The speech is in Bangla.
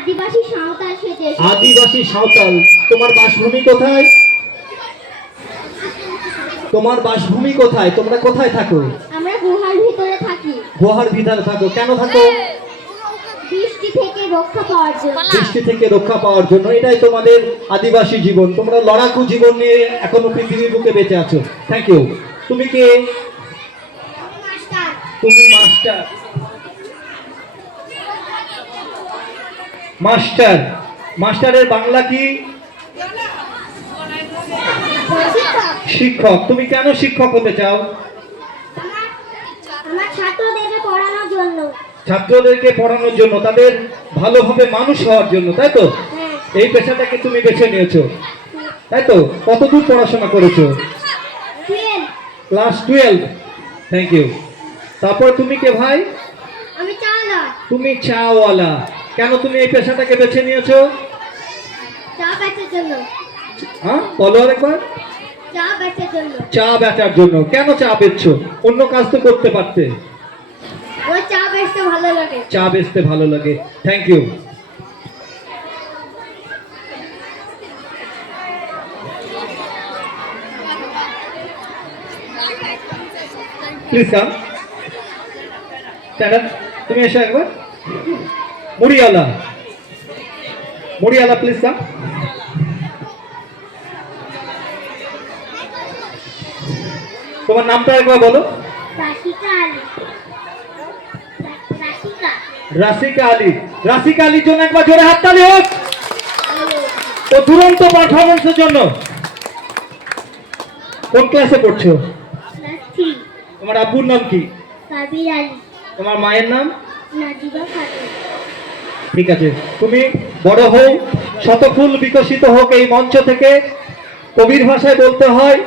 আদিবাসী সাঁওতাল সেজে এসেছি। আদিবাসী সাঁওতাল, তোমার বাসভূমি কোথায়? তোমার বাসভূমি কোথায়? তোমরা কোথায় থাকো? আমরা গুহার ভিতরে থাকি। গুহার ভিতরে থাকো, কেন থাকো? বৃষ্টি থেকে রক্ষা পাওয়ার জন্য। বৃষ্টি থেকে রক্ষা পাওয়ার জন্য। এটাই তোমাদের আদিবাসী জীবন। তোমরা লড়াকু জীবন নিয়ে এখনো পৃথিবীর বুকে বেঁচে আছো। Thank you. তুমি কে? মাস্টার। তুমি মাস্টার। মাস্টার, মাস্টারের বাংলা কি? শিক্ষক। শিক্ষক। তুমি কেন শিক্ষক হতে চাও? আমার ছাত্রদেরকে পড়ানোর জন্য। ছাত্রদেরকে পড়ানোর জন্য, তাদের ভালোভাবে মানুষ হওয়ার জন্য, তাই তো? হ্যাঁ। এই পেশাটাকে তুমি বেছে নিয়েছো, তাই তো? কতদূর পড়াশোনা করেছো? ক্লাস 12। Thank you. তারপর তুমি কে ভাই? আমি চাওয়ালা। তুমি চাওয়ালা। কেন তুমি এই পেশাটাকে বেছে নিয়েছো? চা বেচার জন্য। হ্যাঁ, বলো আরেকবার। চা বেচার জন্য। চা বেচার জন্য। কেন চা বেচছো? অন্য কাজ তো করতে পারতে। ওই চা বেচতে ভালো লাগে। চা বেচতে ভালো লাগে। Thank you. Please come. তুমি এসো একবার। মুড়িওয়ালা, মুড়িওয়ালা প্লিজ কাম। তোমার নামটা একবার বলো। রাশিকা আলী। রাশিকা। রাশিকা আলী। রাশিকা আলীর জন্য একবার জোরে হাততালি হোক ও দুরন্ত পারফরমেন্সের জন্য। কোন ক্লাসে পড়ছো? ক্লাস 3। তোমার আব্বুর নাম কি? কাবির আলী। তোমার মায়ের নাম? নাজিবা খাতুন। ঠিক আছে, তুমি বড় হও, শতফুল বিকশিত হোক। এই মঞ্চ থেকে কবির ভাষায় বলতে হয়,